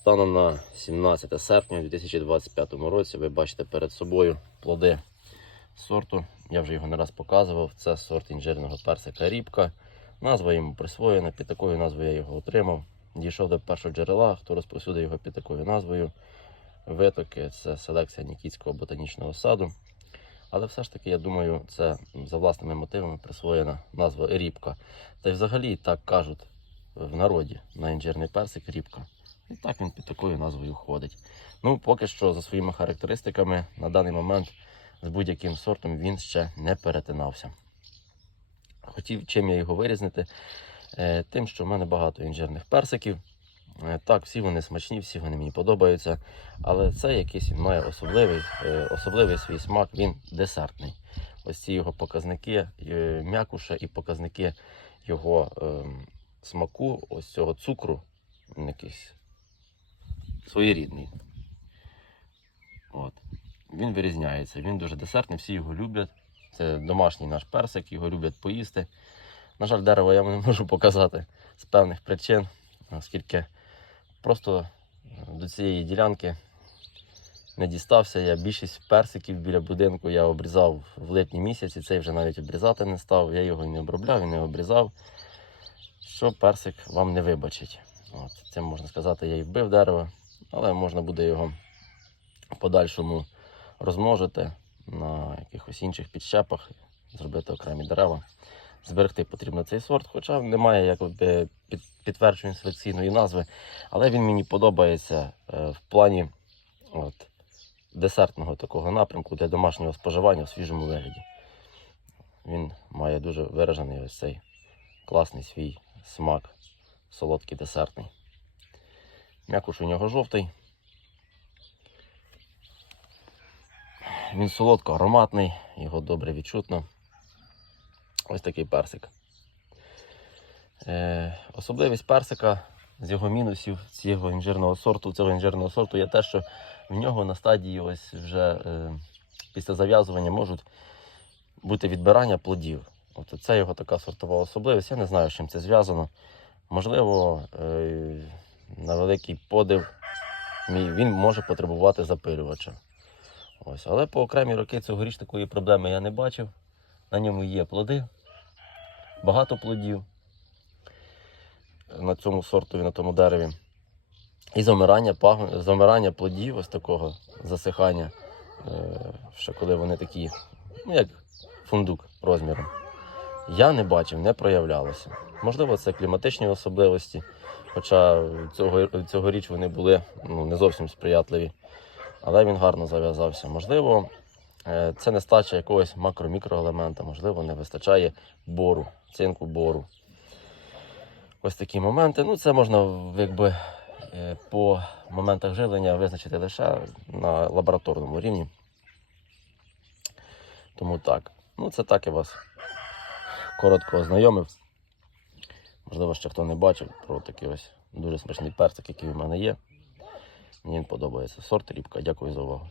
Станом на 17 серпня у 2025 році ви бачите перед собою плоди сорту. Я вже його не раз показував. Це сорт інжирного персика Рібка. Назва йому присвоєна, під такою назвою я його отримав. Дійшов до першого джерела, хто розповсюдив його під такою назвою. Витоки це селекція Нікітського ботанічного саду. Але все ж таки, я думаю, це за власними мотивами присвоєна назва Рібка. Та й взагалі так кажуть в народі на інжирний персик Рібка. І так він під такою назвою ходить. Ну, поки що, за своїми характеристиками, на даний момент з будь-яким сортом він ще не перетинався. Хотів чим я його вирізнити, Е, тим, що в мене багато інжирних персиків. Е, Так, всі вони смачні, всі вони мені подобаються. Але це якийсь він має особливий, е, особливий свій смак, він десертний. Ось ці його показники м'якуша і показники його ем, смаку, ось цього цукру, якийсь своєрідний. От. Він вирізняється, він дуже десертний, всі його люблять. Це домашній наш персик, його люблять поїсти. На жаль, дерево я вам не можу показати з певних причин, оскільки просто до цієї ділянки не дістався. Я більшість персиків біля будинку я обрізав в липні місяці, цей вже навіть обрізати не став. Я його і не обробляв і не обрізав. Що персик вам не вибачить. От, цим можна сказати, я і вбив дерево, але можна буде його в подальшому розмножити на якихось інших підщепах, зробити окремі дерева. Зберегти потрібно цей сорт, хоча немає якби під, підтвердження селекційної назви, але він мені подобається е, в плані от, десертного такого напрямку для домашнього споживання у свіжому вигляді. Він має дуже виражений ось цей класний свій смак, солодкий десертний. М'якуш у нього жовтий. Він солодко ароматний, його добре відчутно. Ось такий персик. Е, особливість персика з його мінусів цього інжирного сорту, цього інжирного сорту є те, що в нього на стадії ось вже е, після зав'язування можуть бути відбирання плодів. От це його така сортова особливість. Я не знаю, з чим це зв'язано. Можливо, е, на великий подив він може потребувати запилювача. Ось. Але по окремі роки цьогоріч такої проблеми я не бачив. На ньому є плоди, багато плодів на цьому сортові, на тому дереві. І замирання, пагон- замирання плодів, ось такого засихання, е, ще коли вони такі, ну як фундук розміром. Я не бачив, не проявлялося. Можливо, це кліматичні особливості, хоча цього, цьогоріч вони були ну, не зовсім сприятливі, але він гарно зав'язався. Можливо, Е, Це нестача якогось макро-мікроелемента, можливо, не вистачає бору, цинку бору. Ось такі моменти. Ну, це можна якби е, по моментах живлення визначити лише на лабораторному рівні. Тому так. Ну, це так я вас коротко ознайомив. Можливо, ще хто не бачив про такий ось дуже смачний персик, який в мене є. Мені він подобається. Сорт рібка. Дякую за увагу.